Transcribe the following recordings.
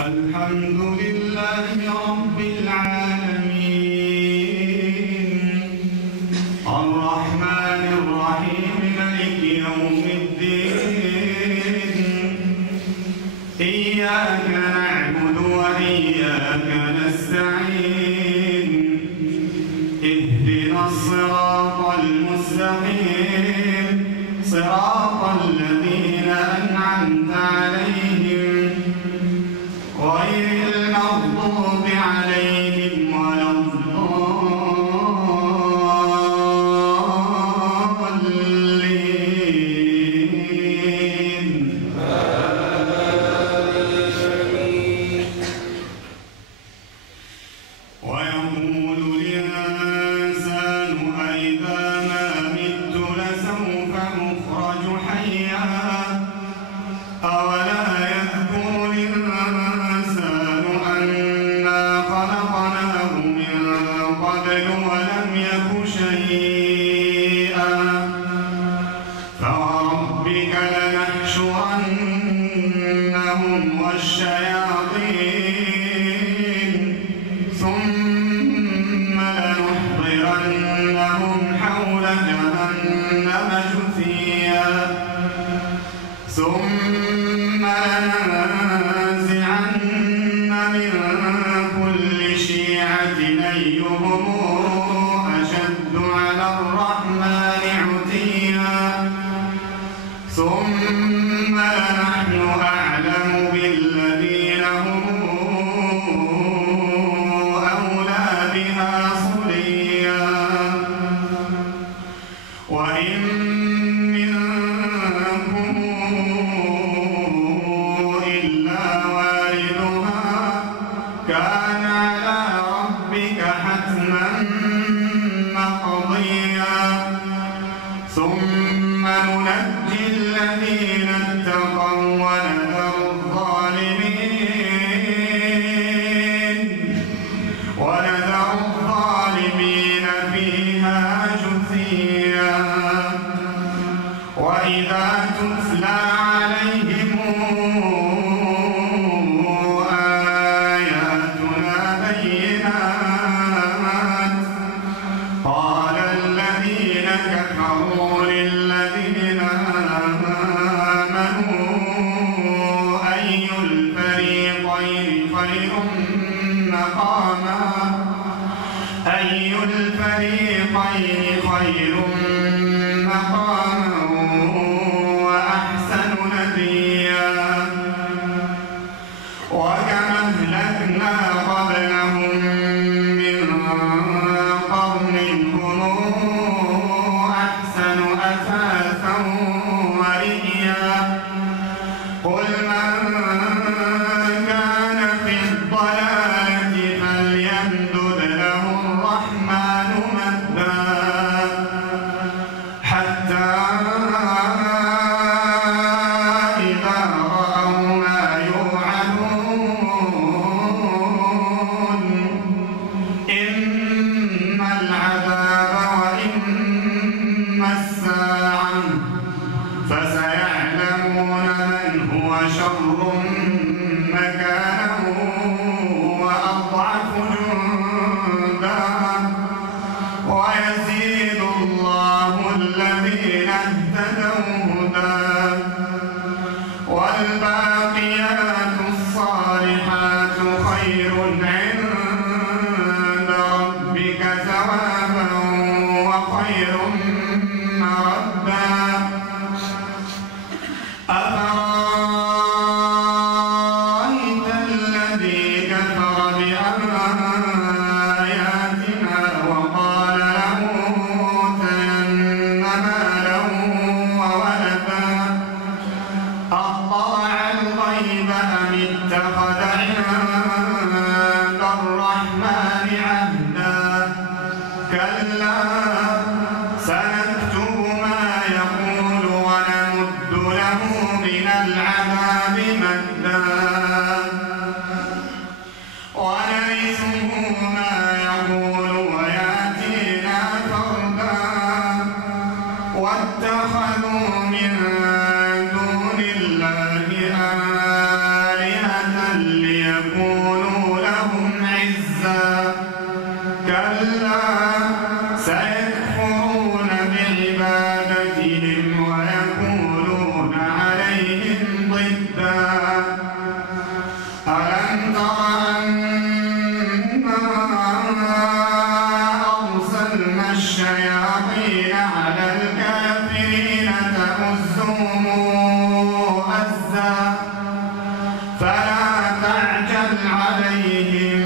الحمد لله رب العالمين الرحمن الرحيم مالك يوم الدين إياك نعبد وإياك نستعين اهدنا الصراط المستقيم صراط الذين أنعمت عليهم غير المغضوب عليهم ولا الضالين. ويقول الإنسان أإذا ما مت لسوف أخرج حيا أولا يذكر الإنسان أنا خلقناه من قبل ولم يك شيئا فوربك لنحشرنهم والشياطين ثم لنحضرنهم حول جهنم جثيا ثم لننزعن من كل شيعة أيهم أشد على الرحمن عتيا ثم لنحن أعلم بالذين هم أولى بها صليا وإن منكم إلا واردها كان على ربك حتما مقضيا ثم ننجي الذين اتقوا ونذر الظالمين فيها جثيا وإذا تتلى عليهم آياتنا بينات قال الذين كفروا للذين آمنوا أي الفريقين خير مقاما وأحسن نديا وكم أهلكنا قبلهم من قرن هم أحسن أثاثا ورئيا قل من كان في الضلالة فليمدد له الرحمن مدا حتى إذا رأوا ما يوعدون إما العذاب وإما الساعة فسيعلمون من هو شر مكانه وأضعف جندا ويزيد الله الذين اهتدوا هدى والباقيات الصالحات خير عند ربك ثوابا وخير مردا أفرأيت الذي كفر بآياتنا وقال لأوتين مالا وولدا أطلع الغيب أم اتخذ عند الرحمن عهدا كلا سنكتب ما يقول ونمد له من العذاب مدا ونرثه ما يقول ويأتينا فردا واتخذوا من دون الله آلهة ليكونوا فلا تعجل عليهم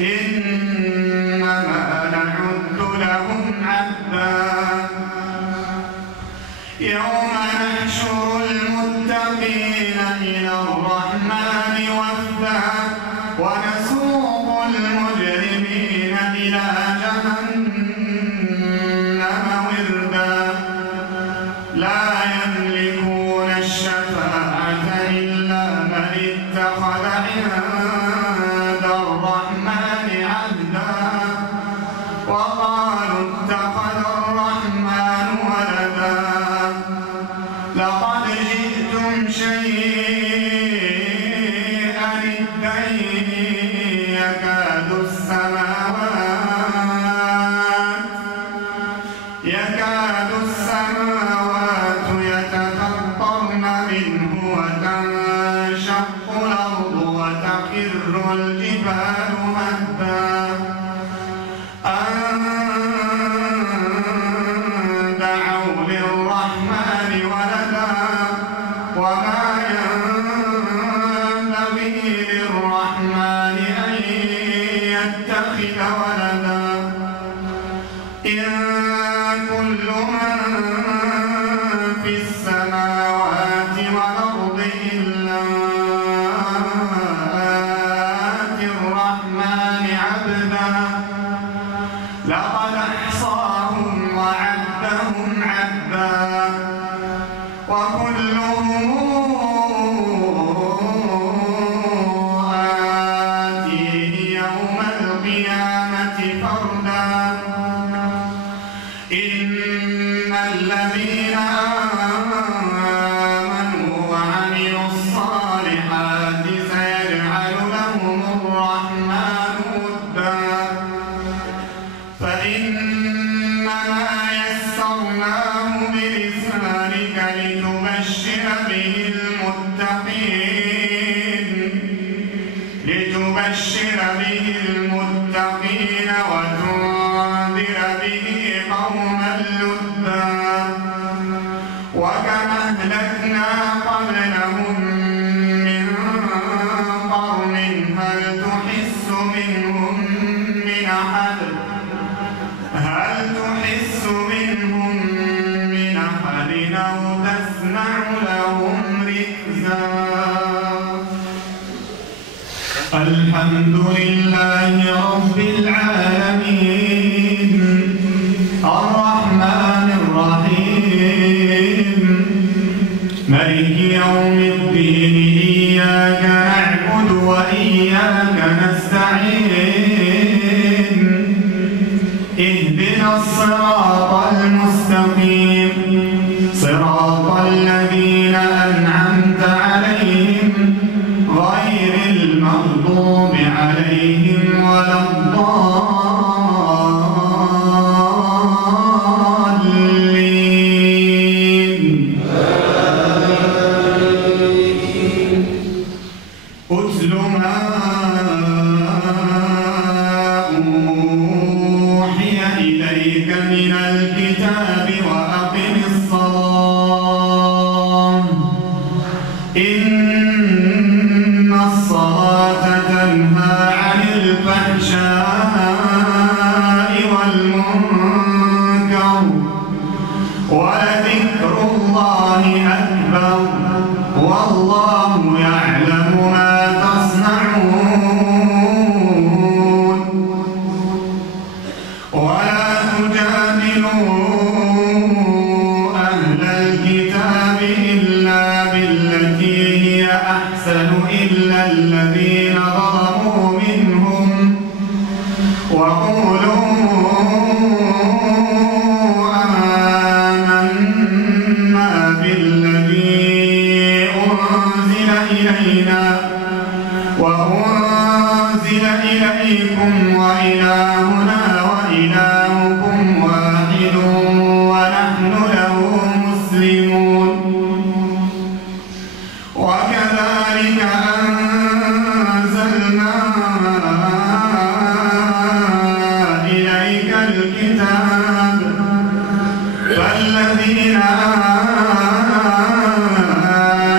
إنما نعد لهم عدا يوم نحشر المتقين إلى الرحمن وفدا ونسوق المجرمين إلى جهنم وردا لا يملكون الشفاعة إلا من اتخذ عند الرحمن عهدا وقالوا اتخذ الرحمن ولدا لقد جئتم شيئا إدا يكاد السماوات يتفطرن منه وتنشق الأرض وتخر الجبال هدا أن دعوا للرحمن ولدا وما ينبغي للرحمن أن يتخذ ولدا إن كل من في السماوات والأرض إلا آتي الرحمن عبدا لقد أحصاهم وعدهم عدا وكلهم آتيه يوم القيامة فردا إن الذين آمنوا وعملوا الصالحات سيجعل لهم الرحمن ودا فإنما يسرناه بلسانك لتبشر به المتقين وتنذر به قوما لدا وكما أهلكنا قبلهم من قرن هل تحس منهم من أحد أو تسمع لهم ركزا الحمد لله رب العالمين الرحمن الرحيم مالك يوم الدين إياك نعبد وإياك نستعين اهدنا الصراط المستقيم صراط الذين أنعمت عليهم غير المغضوب عليهم ولا الضالين أتل ما أوحي إليك من الكتاب وأقم الصلاة إن الصلاة تنهى عن الفحشاء والمنكر ولذكر الله أكبر والله يعلم ما تصنعون ولا تجادلوا أهل الكتاب إلا بالتي هي أحسن إلا الذين ظلموا منهم وقولوا آمنا بالذي أنزل إلينا وأنزل إليكم وإلهنا وإلهكم واحد ونحن له مسلمون وكذلك أنزلنا إليك الكتاب فالذين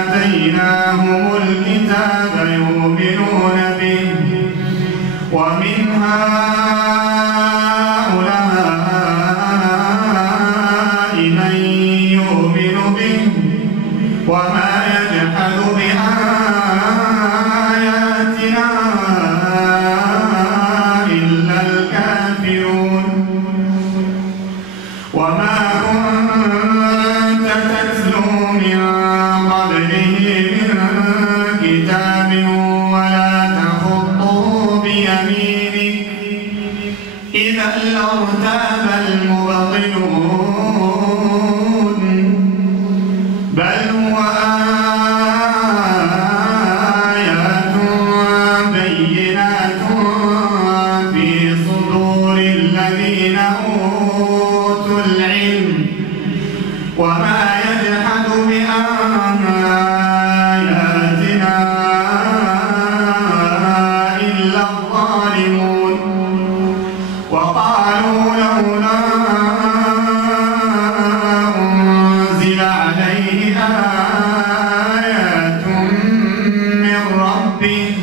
آتيناهم آتيناهم الكتاب يؤمنون به ومن هؤلاء من يؤمن به وما يجحد بآياتنا إلا الكافرون وما كنت تتلو من قبله من كتاب ولا تخطه بيمينك إذا لارتاب المبطلون بل هو آيات بينات في صدور الذين أوتوا العلم وما يجحد بآياتنا إلا الظالمون وقالوا لولا أنزل عليه آيات من ربه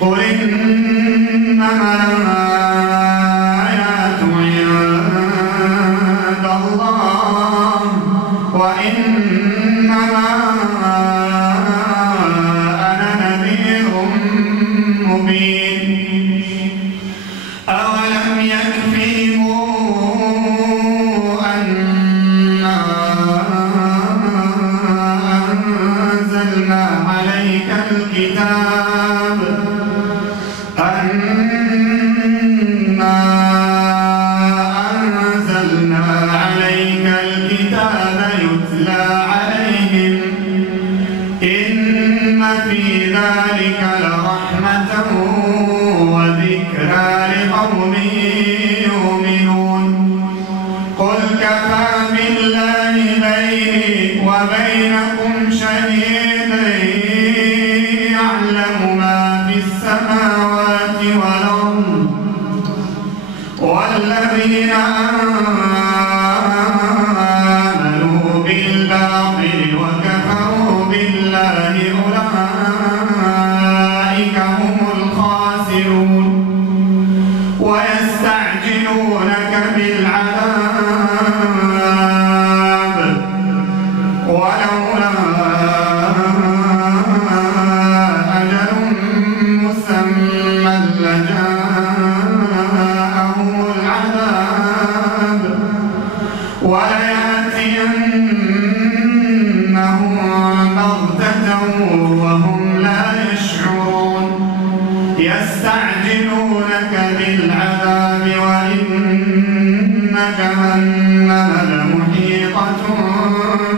قل إنما الآيات عند الله وإنما أنا نذير مبين أولم يكفهم أنا أنزلنا عليك الكتاب يتلى عليهم إن في ذلك لرحمة وذكرى لقوم يؤمنون قل كفى بالله بيني وبينكم شهيدا يعلم ما في السماوات والأرض والذين آمنوا بالباطل وكفروا بالله أولئك هم الخاسرون ويستعجلونك بالعذاب ولولا أجل مسمى لجاءهم العذاب وليأتينهم بغتة وهم لا يشعرون يستعجلونك بالعذاب وإن جهنم لمحيطة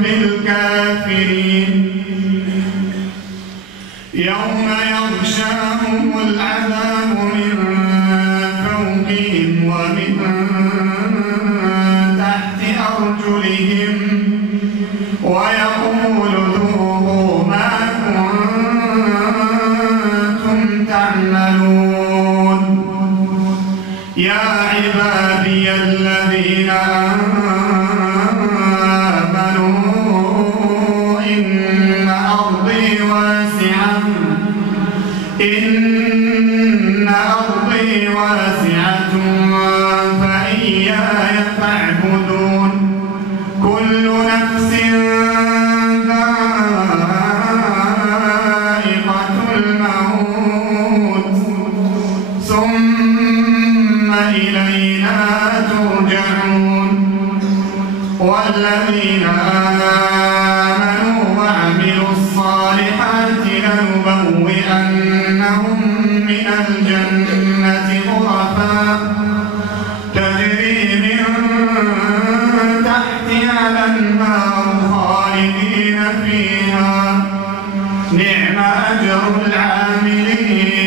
بالكافرين يوم يغشاهم العذاب من فوقهم ومن تحت أرجلهم ويقول ذوقوا ما كنتم تعملون يا عبادي الذين آمنوا إن أرضي واسعة فإياي فاعبدون كل نفس ذائقة الموت ثم إلينا ترجعون والذين آمنوا وعملوا الصالحات لنبوئنهم من الجنة غرفا تجري من تحتها الأنهار خالدين فيها نعم أجر العاملين